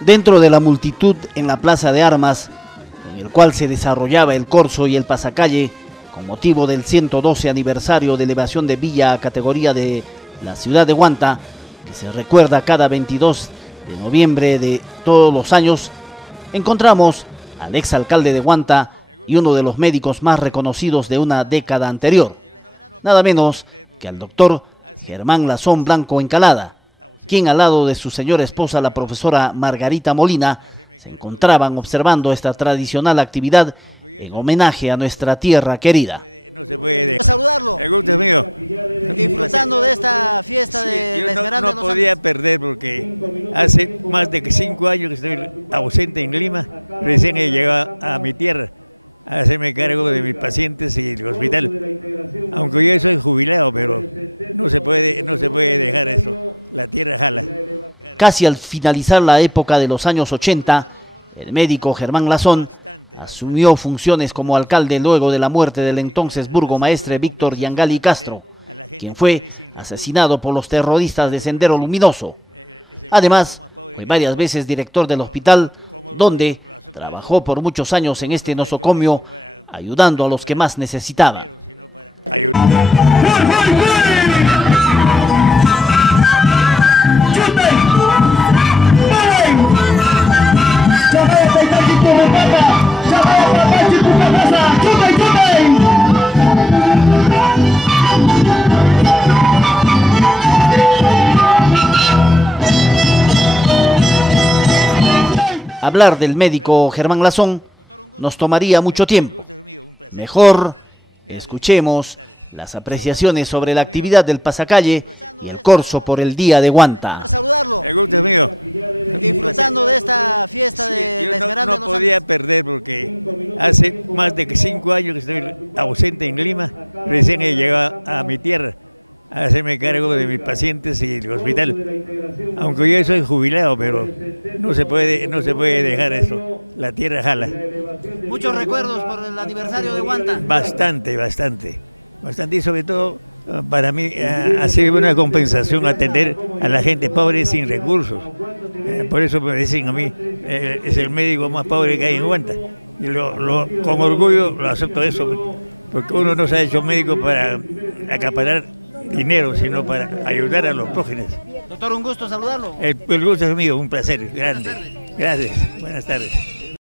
Dentro de la multitud en la Plaza de Armas, en el cual se desarrollaba el corso y el pasacalle, con motivo del 112 aniversario de elevación de Villa a categoría de la ciudad de Huanta, que se recuerda cada 22 de noviembre de todos los años, encontramos al exalcalde de Huanta y uno de los médicos más reconocidos de una década anterior, nada menos que al doctor Germán Lazón Blanco Encalada, quien al lado de su señora esposa, la profesora Margarita Molina, se encontraban observando esta tradicional actividad en homenaje a nuestra tierra querida. No se puede saludarlo. El gusto es mío. Disfrutando de esta fiesta de la Esmeralda. No podía perder porque hace más de 5 años que estoy ausente en Lima. Recién he llegado a mi tierra a hacerme cargo de mis pacientes y el hospital. Aunque yo soy jubilado, pero no se puede dejar eso. La tierra jala. Casi al finalizar la época de los años 80, el médico Germán Lazón asumió funciones como alcalde luego de la muerte del entonces burgomaestre Víctor Yangali Castro, quien fue asesinado por los terroristas de Sendero Luminoso. Además, fue varias veces director del hospital, donde trabajó por muchos años en este nosocomio, ayudando a los que más necesitaban. Hablar del médico Germán Lazón nos tomaría mucho tiempo. Mejor escuchemos las apreciaciones sobre la actividad del pasacalle y el corso por el Día de Huanta. Saludarlo. El gusto es mío. Disfrutando de esta fiesta de la Esmeralda. No podía perder porque hace más de 5 años que estoy ausente en Lima. Recién he llegado a mi tierra a hacerme cargo de mis pacientes y el hospital. Aunque yo soy jubilado, pero no se puede dejar eso. La tierra jala. Muchos recuerdos por el aniversario de Huanta. Bastante. Y sobre todo para mí ha sido una compensación atender a la gente pobre sin recursos. Por eso me dicen a mí, es el médico más pobre que hay en Huanta. Y con orgullo lo acepto eso, porque uno no se ha hecho médico para acaparar dinero, sino para ayudar a los prógenes. Doctor, un gusto saludarlo. El gusto es mío, un placer grande. Gracias, buenas tardes.